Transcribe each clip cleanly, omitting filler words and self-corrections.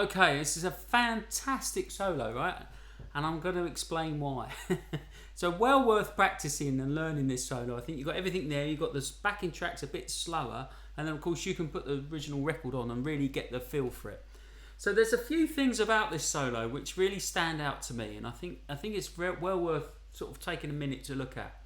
Okay, this is a fantastic solo, right? And I'm going to explain why. So well worth practicing and learning this solo. I think you've got everything there. You've got the backing tracks a bit slower, and then of course you can put the original record on and really get the feel for it. So there's a few things about this solo which really stand out to me, and I think it's well worth sort of taking a minute to look at.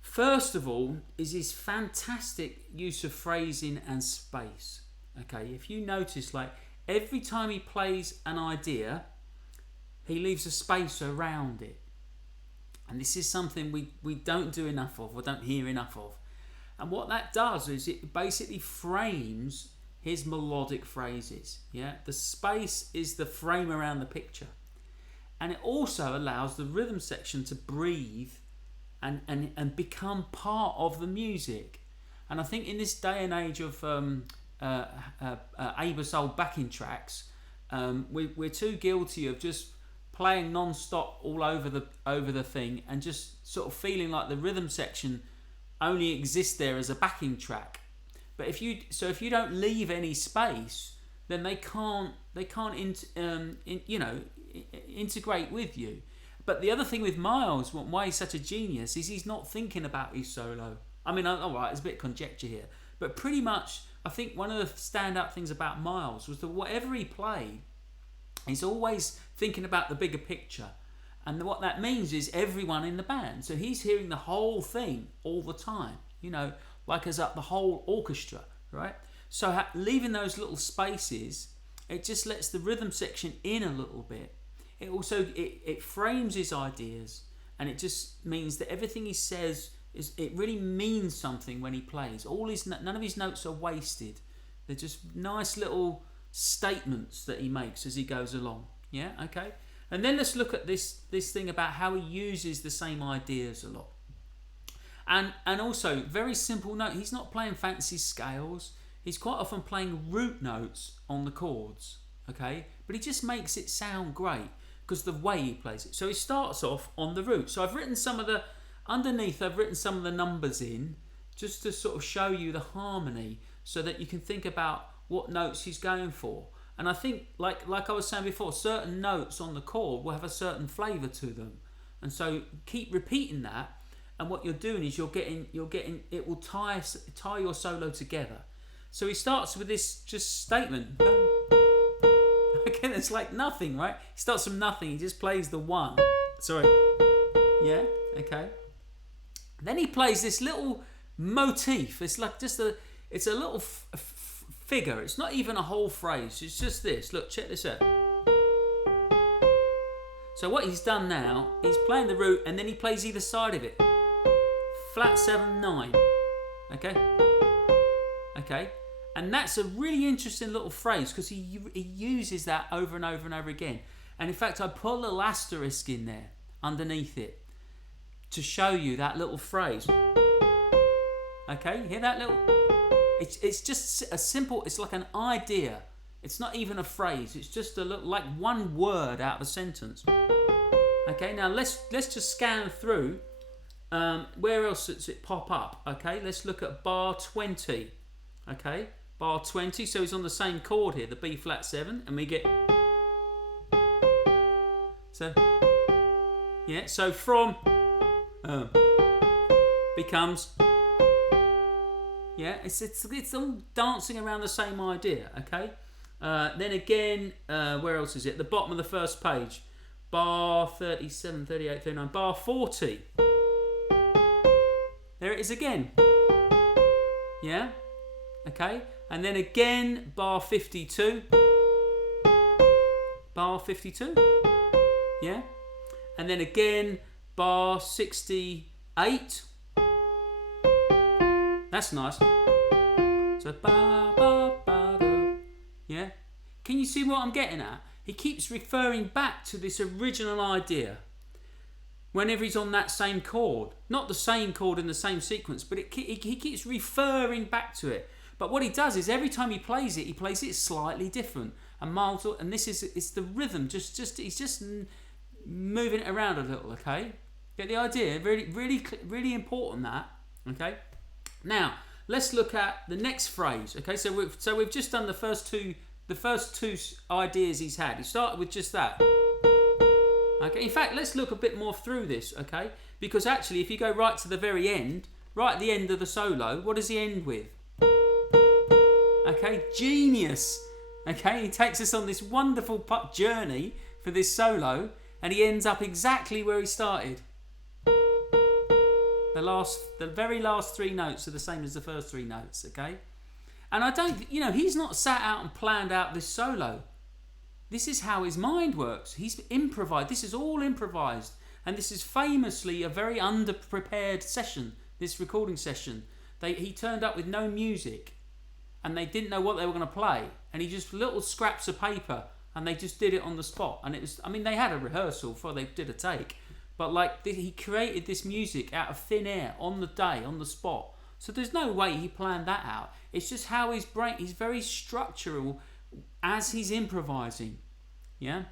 First of all is his fantastic use of phrasing and space. Okay, if you notice, like every time he plays an idea, he leaves a space around it. And this is something we don't do enough of, or don't hear enough of. And what that does is it basically frames his melodic phrases. Yeah, the space is the frame around the picture. And it also allows the rhythm section to breathe and become part of the music. And I think in this day and age of Abersol backing tracks, we're too guilty of just playing non-stop all over the thing and just sort of feeling like the rhythm section only exists there as a backing track. But if you don't leave any space, then they can't integrate with you. But the other thing with Miles, why he's such a genius, is he's not thinking about his solo. I mean, all right, there's a bit of conjecture here, but pretty much I think one of the standout things about Miles was that whatever he played, he's always thinking about the bigger picture. And what that means is everyone in the band. So he's hearing the whole thing all the time, like as up the whole orchestra, right? So leaving those little spaces, it just lets the rhythm section in a little bit. It also it frames his ideas, and it just means that everything he says it really means something when he plays. None of his notes are wasted. They're just nice little statements that he makes as he goes along. Yeah, okay. And then let's look at this thing about how he uses the same ideas a lot. And also, very simple note. He's not playing fancy scales. He's quite often playing root notes on the chords. Okay, but he just makes it sound great because the way he plays it. So he starts off on the root. So I've written some of the numbers in just to sort of show you the harmony, so that you can think about what notes he's going for. And I think, like I was saying before, certain notes on the chord will have a certain flavour to them, and so keep repeating that. And what you're doing is you're getting it will tie your solo together. So he starts with this just statement. Again, it's like nothing, right? He starts from nothing. He just plays the one. Sorry. Yeah. Okay. Then he plays this little motif. It's like it's a little figure. It's not even a whole phrase. It's just this. Look, check this out. So what he's done now, he's playing the root, and then he plays either side of it. Flat 7, 9. Okay. Okay. And that's a really interesting little phrase because he uses that over and over and over again. And in fact, I put a little asterisk in there underneath it to show you that little phrase. Okay, you hear that little? It's just a simple. It's like an idea. It's not even a phrase. It's just a little, like one word out of a sentence. Okay, now let's just scan through. Where else does it pop up? Okay, let's look at bar 20. Okay. Bar 20, so he's on the same chord here, the B flat 7, and we get. So, yeah, so from becomes. Yeah, it's all dancing around the same idea, okay? Then again, where else is it? The bottom of the first page, bar 37, 38, 39, bar 40. There it is again. Yeah, okay. And then again, bar 52. Bar 52. Yeah. And then again, bar 68. That's nice. So, ba, ba, ba, da. Yeah. Can you see what I'm getting at? He keeps referring back to this original idea whenever he's on that same chord. Not the same chord in the same sequence, but he keeps referring back to it. But what he does is every time he plays it slightly different. And Miles, and it's the rhythm. He's just moving it around a little. Okay, get the idea? Really, really, really important that. Okay. Now let's look at the next phrase. Okay, so we've just done the first two the first two ideas he's had. He started with just that. Okay, in fact, let's look a bit more through this, okay? Because actually, if you go right to the very end, right at the end of the solo, what does he end with? Okay, genius. Okay, he takes us on this wonderful journey for this solo, and he ends up exactly where he started. The very last three notes are the same as the first three notes, okay? And I don't, he's not sat out and planned out this solo. This is how his mind works. He's improvised. This is all improvised. And this is famously a very underprepared session, this recording session. He turned up with no music, and they didn't know what they were going to play. And he just little scraps of paper, and they just did it on the spot. And it was, they had a rehearsal before they did a take. But he created this music out of thin air, on the day, on the spot. So there's no way he planned that out. It's just how his brain, he's very structural as he's improvising. Yeah?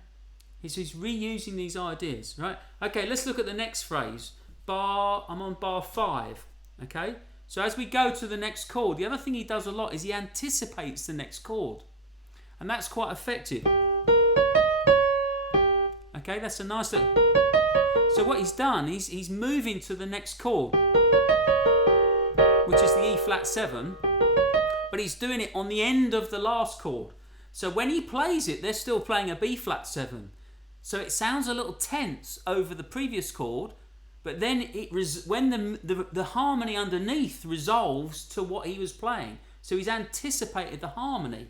He's reusing these ideas, right? Okay, let's look at the next phrase. I'm on bar 5, okay? So as we go to the next chord, the other thing he does a lot is he anticipates the next chord. And that's quite effective. Okay, that's a nice little... So what he's done, he's moving to the next chord, which is the E flat 7, but he's doing it on the end of the last chord. So when he plays it, they're still playing a B flat 7. So it sounds a little tense over the previous chord, but then when the harmony underneath resolves to what he was playing. So he's anticipated the harmony.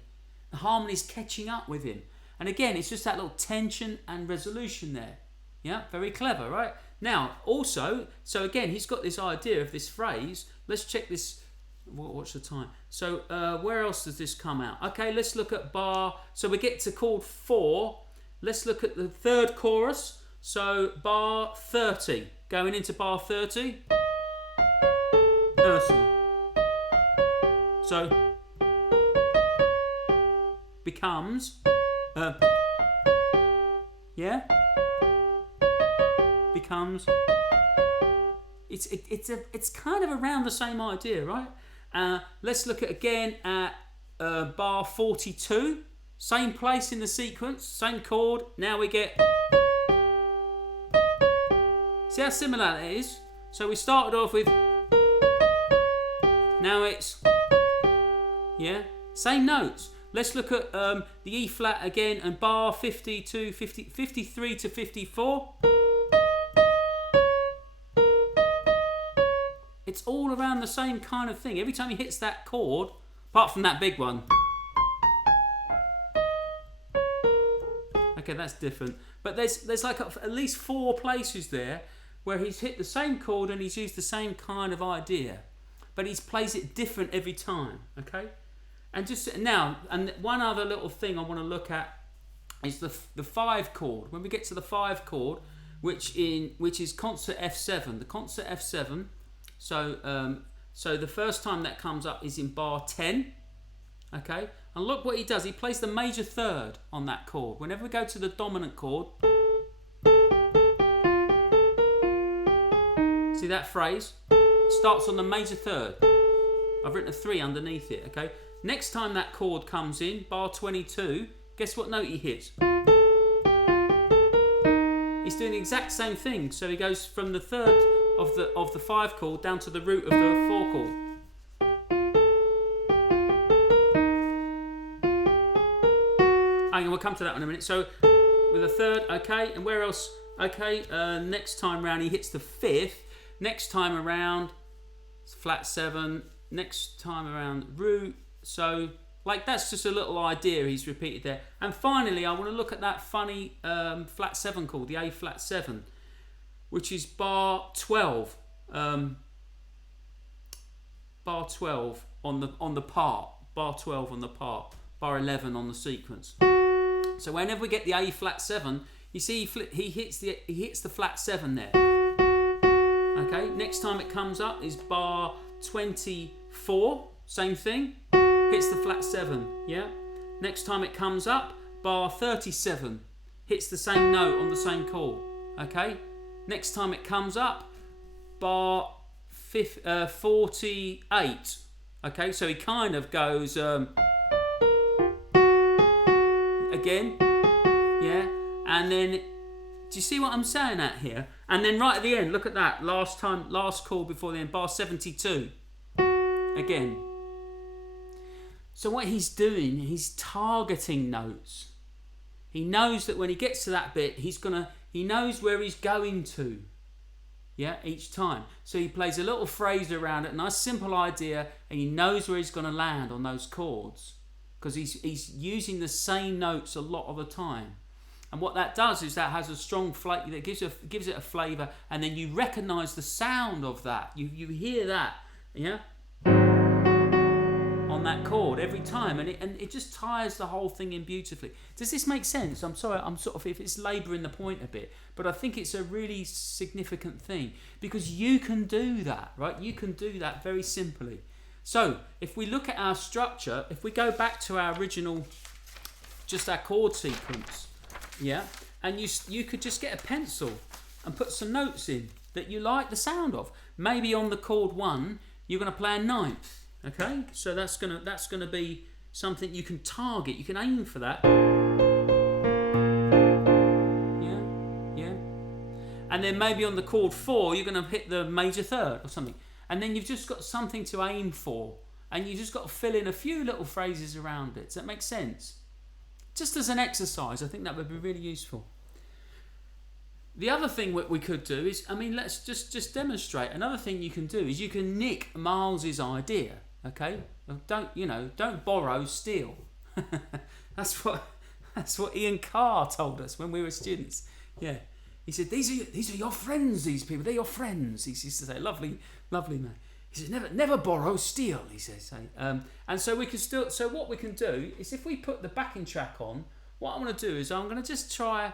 The harmony's catching up with him. And again, it's just that little tension and resolution there. Yeah, very clever, right? Now, also, so again, he's got this idea of this phrase. Let's check this. What's the time? So where else does this come out? Okay, let's look at bar. So we get to chord 4. Let's look at the third chorus. So bar 30. Going into bar 30. Ursel. So becomes. Yeah. Becomes. It's kind of around the same idea, right? Let's look at bar 42. Same place in the sequence, same chord. Now we get. See how similar that is? So we started off with. Now it's. Yeah, same notes. Let's look at the E flat again and bar 53 to 54. It's all around the same kind of thing. Every time he hits that chord, apart from that big one. Okay, that's different. But there's like at least 4 places there where he's hit the same chord and he's used the same kind of idea. But he plays it different every time, okay? And just now, and one other little thing I want to look at is the 5 chord. When we get to the 5 chord, which is concert F7. The concert F7. So the first time that comes up is in bar 10. Okay? And look what he does. He plays the major third on that chord. Whenever we go to the dominant chord, see that phrase? It starts on the major third. I've written a 3 underneath it, okay? Next time that chord comes in, bar 22, guess what note he hits? He's doing the exact same thing. So he goes from the third of the 5 chord down to the root of the 4 chord. And we'll come to that in a minute. So with a third, okay, and where else? Okay, next time round he hits the 5th. Next time around, it's flat 7. Next time around, root. So that's just a little idea he's repeated there. And finally, I want to look at that funny flat 7 chord, the A flat 7, which is bar 12. Bar 12 on the part. Bar 12 on the part. Bar 11 on the sequence. So whenever we get the A flat 7, you see he hits the flat 7 there. Okay, next time it comes up is bar 24, same thing, hits the flat 7, yeah? Next time it comes up, bar 37, hits the same note on the same chord, okay? Next time it comes up, bar 48, okay? So he kind of goes, again, yeah, and then, do you see what I'm saying at here? And then right at the end, look at that, last chord before the end, bar 72, again. So what he's doing, he's targeting notes. He knows that when he gets to that bit, he knows where he's going to, yeah, each time. So he plays a little phrase around it, a nice simple idea, and he knows where he's going to land on those chords, because he's using the same notes a lot of the time. And what that does is that has a strong flavour, that gives it a flavour, and then you recognise the sound of that. You hear that, yeah, on that chord every time, and it just ties the whole thing in beautifully. Does this make sense? I'm sorry, I'm sort of, if it's labouring the point a bit, but I think it's a really significant thing, because you can do that, right? You can do that very simply. So if we look at our structure, if we go back to our original, just our chord sequence, yeah, and you could just get a pencil and put some notes in that you like the sound of. Maybe on the chord 1, you're going to play a ninth. Okay, so that's gonna be something you can target. You can aim for that. Yeah. And then maybe on the chord 4, you're gonna hit the major third or something. And then you've just got something to aim for, and you just got to fill in a few little phrases around it. Does that make sense? Just as an exercise, I think that would be really useful. The other thing what we could do is, I mean, let's just demonstrate. Another thing you can do is you can nick Miles's idea. Okay, don't borrow, steal. That's what Ian Carr told us when we were students. Yeah, he said these are your friends. These people, they're your friends. He used to say, lovely man. He said never borrow, steal. He says, and so we can still. So what we can do is, if we put the backing track on, what I'm going to do is I'm going to just try.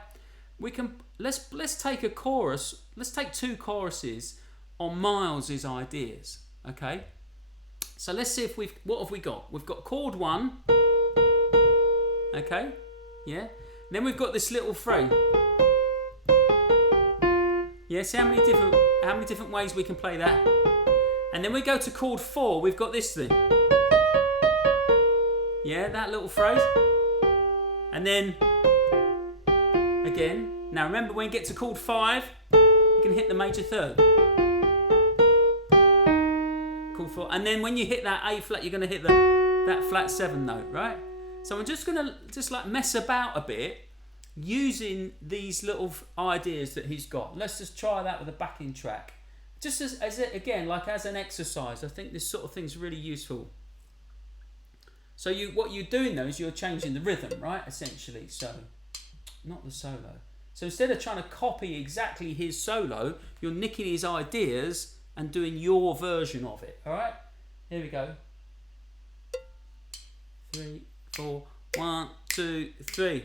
Let's take a chorus. Let's take 2 choruses on Miles's ideas. Okay. So let's see what have we got? We've got chord 1. Okay. Yeah. Then we've got this little phrase. Yeah. See how many different ways we can play that. And then we go to chord 4. We've got this thing. Yeah, that little phrase. And then again. Now remember, when you get to chord 5, you can hit the major third. Chord 4, and then when you hit that A flat, you're going to hit that flat 7 note, right? So I'm just going to like mess about a bit using these little ideas that he's got. Let's just try that with a backing track, just as again, like as an exercise. I think this sort of thing's really useful. So what you're doing though is you're changing the rhythm, right? Essentially, so not the solo. So instead of trying to copy exactly his solo, you're nicking his ideas and doing your version of it. All right? Here we go. 3, 4, 1, 2, 3.